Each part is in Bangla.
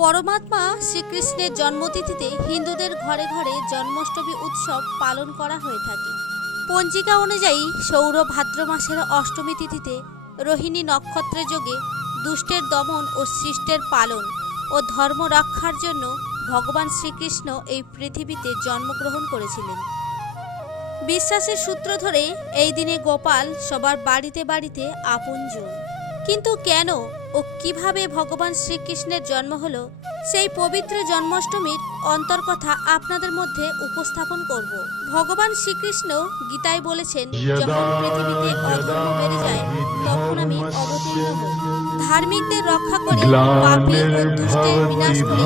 পরমাত্মা শ্রীকৃষ্ণের জন্মতিথিতে হিন্দুদের ঘরে ঘরে জন্মাষ্টমী উৎসব পালন করা হয়ে থাকে। পঞ্জিকা অনুযায়ী সৌর ভাদ্র মাসের অষ্টমী তিথিতে রোহিণী নক্ষত্রের যোগে দুষ্টের দমন ও সৃষ্টের পালন ও ধর্ম রক্ষার জন্য ভগবান শ্রীকৃষ্ণ এই পৃথিবীতে জন্মগ্রহণ করেছিলেন। বিশ্বাসের সূত্র ধরে এই দিনে গোপাল সবার বাড়িতে বাড়িতে আপনজন কিন্তু কেন ও কীভাবে ভগবান শ্রীকৃষ্ণের জন্ম হলো সেই পবিত্র জন্মাষ্টমীর অন্তর্কথা আপনাদের মধ্যে উপস্থাপন করব। ভগবান শ্রীকৃষ্ণ গীতায় বলেছেন যখন পৃথিবীতে অধর্ম বেড়ে যায় তখন আমি অবতীর্ণ হই ধার্মিকদের রক্ষা করে পাপী ও দুষ্টের বিনাশ করে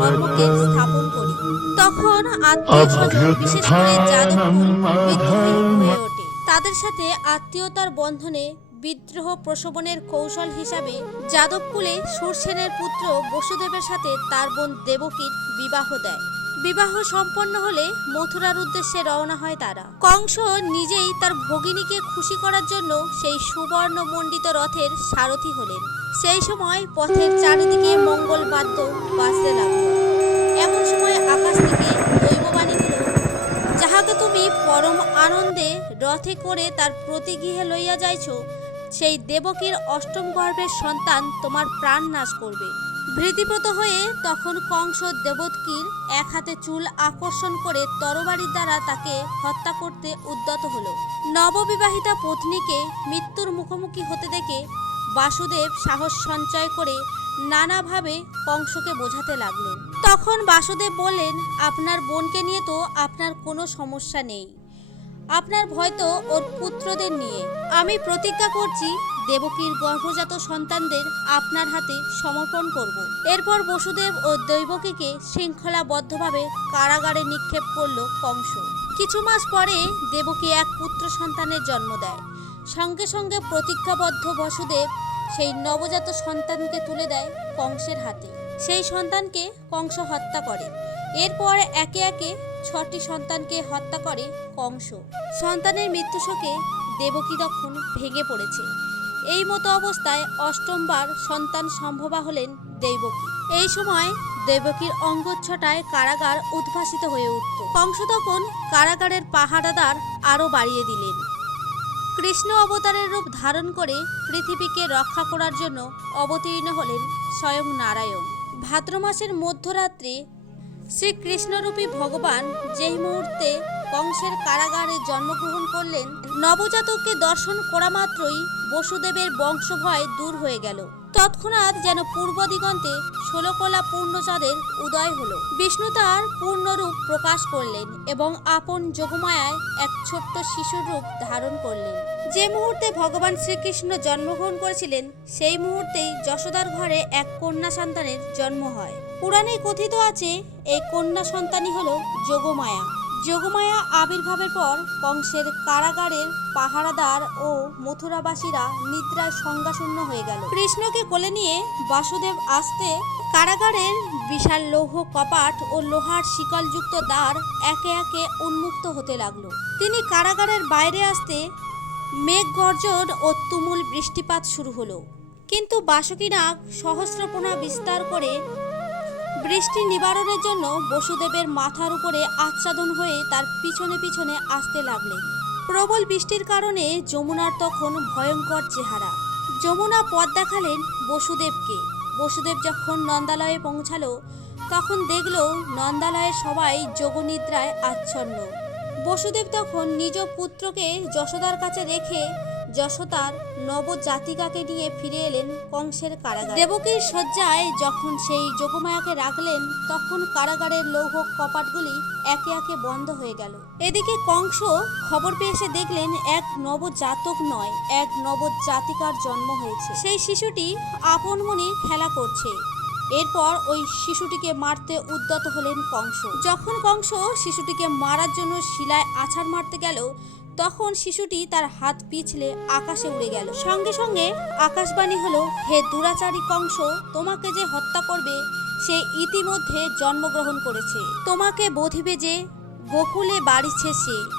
ধর্মকে স্থাপন করি। তখন আত্মীয় বিশেষ করে যাদবকুল বিদ্রোহী হয়ে ওঠে। তাদের সাথে আত্মীয়তার বন্ধনে বিদ্রোহ প্রশমনের কৌশল হিসাবে যাদবকুলে সুরসেনের পুত্র বসুদেবের সাথে তার বোন দেবকীর বিবাহ দেয়। বিবাহ সম্পন্ন হলে মথুরার উদ্দেশ্যে রওনা হয় তারা। কংস নিজেই তার ভগিনীকে খুশি করার জন্য সেই সুবর্ণ মণ্ডিত রথের সারথি হলেন। সেই সময় পথের চারিদিকে মঙ্গল বাদ্য বাজতে লাগল। এমন সময় আকাশ থেকে দৈববাণী হলো যাহাকে তুমি পরম আনন্দে রথে করে তার প্রতিগৃহে লইয়া যাইছ সেই দেবকীর অষ্টম গর্ভের সন্তান তোমার প্রাণ নাশ করবে। ভীতিপ্রত হয়ে তখন কংস দেবকীর এক হাতে চুল আকর্ষণ করে তরবারির দ্বারা তাকে হত্যা করতে উদ্যত হলো। নববিবাহিতা পত্নীকে মৃত্যুর মুখোমুখি হতে দেখে বাসুদেব সাহস সঞ্চয় করে নানাভাবে কংসকে বোঝাতে লাগলেন। তখন বাসুদেব বললেন, আপনার বোনকে নিয়ে তো আপনার কোনো সমস্যা নেই। আপনার ভয় তো ওর পুত্রদের নিয়ে। আমি প্রতিজ্ঞা করছি, দেবকীর গর্ভজাত সন্তানদের আপনার হাতে সমর্পণ করব। এরপর বসুদেব ও দৈবকীকে শৃঙ্খলাবদ্ধভাবে কারাগারে নিক্ষেপ করল কংস। কিছু মাস পরে দেবকী এক পুত্র সন্তানের জন্ম দেয়। সঙ্গে সঙ্গে প্রতিজ্ঞাবদ্ধ বসুদেব সেই নবজাত সন্তানকে তুলে দেয় কংসের হাতে। সেই সন্তানকে কংস হত্যা করে। এরপর একে একে ছটি সন্তানকে হত্যা করে কংস। সন্তানের মৃত্যু শোকে দেবকী তখন ভেঙে পড়েছে। এই মতো অবস্থায় অষ্টমবার সন্তান সম্ভবা হলেন দেবকী। এই সময় দেবকীর অঙ্গচ্ছটায় কারাগার উদ্ভাসিত হয়ে উঠত। কংস তখন কারাগারের পাহারাদার আরও বাড়িয়ে দিলেন। কৃষ্ণ অবতারের রূপ ধারণ করে পৃথিবীকে রক্ষা করার জন্য অবতীর্ণ হলেন স্বয়ং নারায়ণ। ভাদ্র মাসের মধ্যরাত্রে শ্রীকৃষ্ণরূপী ভগবান যেই মুহূর্তে কংসের কারাগারে জন্মগ্রহণ করলেন, নবজাতককে দর্শন করা মাত্রই বসুদেবের বংশভয় দূর হয়ে গেল। তৎক্ষণাৎ যেন পূর্ব দিগন্তে ষোলকলা পূর্ণচাঁদের উদয় হল। বিষ্ণু তার পূর্ণরূপ প্রকাশ করলেন এবং আপন যোগমায়ায় এক ছোট্ট শিশুর রূপ ধারণ করলেন। যে মুহূর্তে ভগবান শ্রীকৃষ্ণ জন্মগ্রহণ করেছিলেন, সেই মুহূর্তেই যশোদার ঘরে এক কন্যা সন্তানের জন্ম হয়। পুরাণে কথিত আছে, এই কন্যা সন্তানই হল যোগমায়া। যোগমায়া আবির্ভাবের পর কংসের কারাগারের পাহারাদার ও মথুরাবাসীরা নিদ্রায় সংজ্ঞাশূন্য হয়ে গেল। কৃষ্ণকে কোলে নিয়ে বাসুদেব আসতে কারাগারের বিশাল লৌহ কপাট ও লোহার শিকলযুক্ত দ্বার একে একে উন্মুক্ত হতে লাগল। তিনি কারাগারের বাইরে আসতে মেঘ গর্জন ও তুমুল বৃষ্টিপাত শুরু হলো। কিন্তু বাসুকিনাগ সহস্রপোনা বিস্তার করে বৃষ্টি নিবারণের জন্য বসুদেবের মাথার উপরে আচ্ছাদন হয়ে তার পিছনে পিছনে আসতে লাগলেন। প্রবল বৃষ্টির কারণে যমুনার তখন ভয়ঙ্কর চেহারা। যমুনা পথ দেখালেন বসুদেবকে। বসুদেব যখন নন্দালয়ে পৌঁছালো, তখন দেখল নন্দালয়ের সবাই যোগনিদ্রায় আচ্ছন্ন। বসুদেব তখন নিজ পুত্রকে যশোদার কাছে রেখে যশোদার নবজাতিকাকে নিয়ে ফিরে এলেন কংসের কারাগার। দেবকীর শয্যায় যখন সেই যোগমায়াকে রাখলেন, তখন কারাগারের লৌহ কপাটগুলি একে একে বন্ধ হয়ে গেল। এদিকে কংস খবর পেয়ে এসে দেখলেন, এক নবজাতক নয়, এক নবজাতিকার জন্ম হয়েছে। সেই শিশুটি আপন মনে খেলা করছে। এরপর ওই শিশুটিকে মারতে উদ্যত হলেন কংস। যখন কংস শিশুটিকে মারার জন্য শিলায় আছাড় মারতে গেল, তখন শিশুটি তার হাত পিছলে আকাশে উড়ে গেল। সঙ্গে সঙ্গে আকাশবাণী হলো, হে দুরাচারী কংস, তোমাকে যে হত্যা করবে, সে ইতিমধ্যে জন্মগ্রহণ করেছে। তোমাকে বোধিবে যে গোকুলে বাড়িছে সে।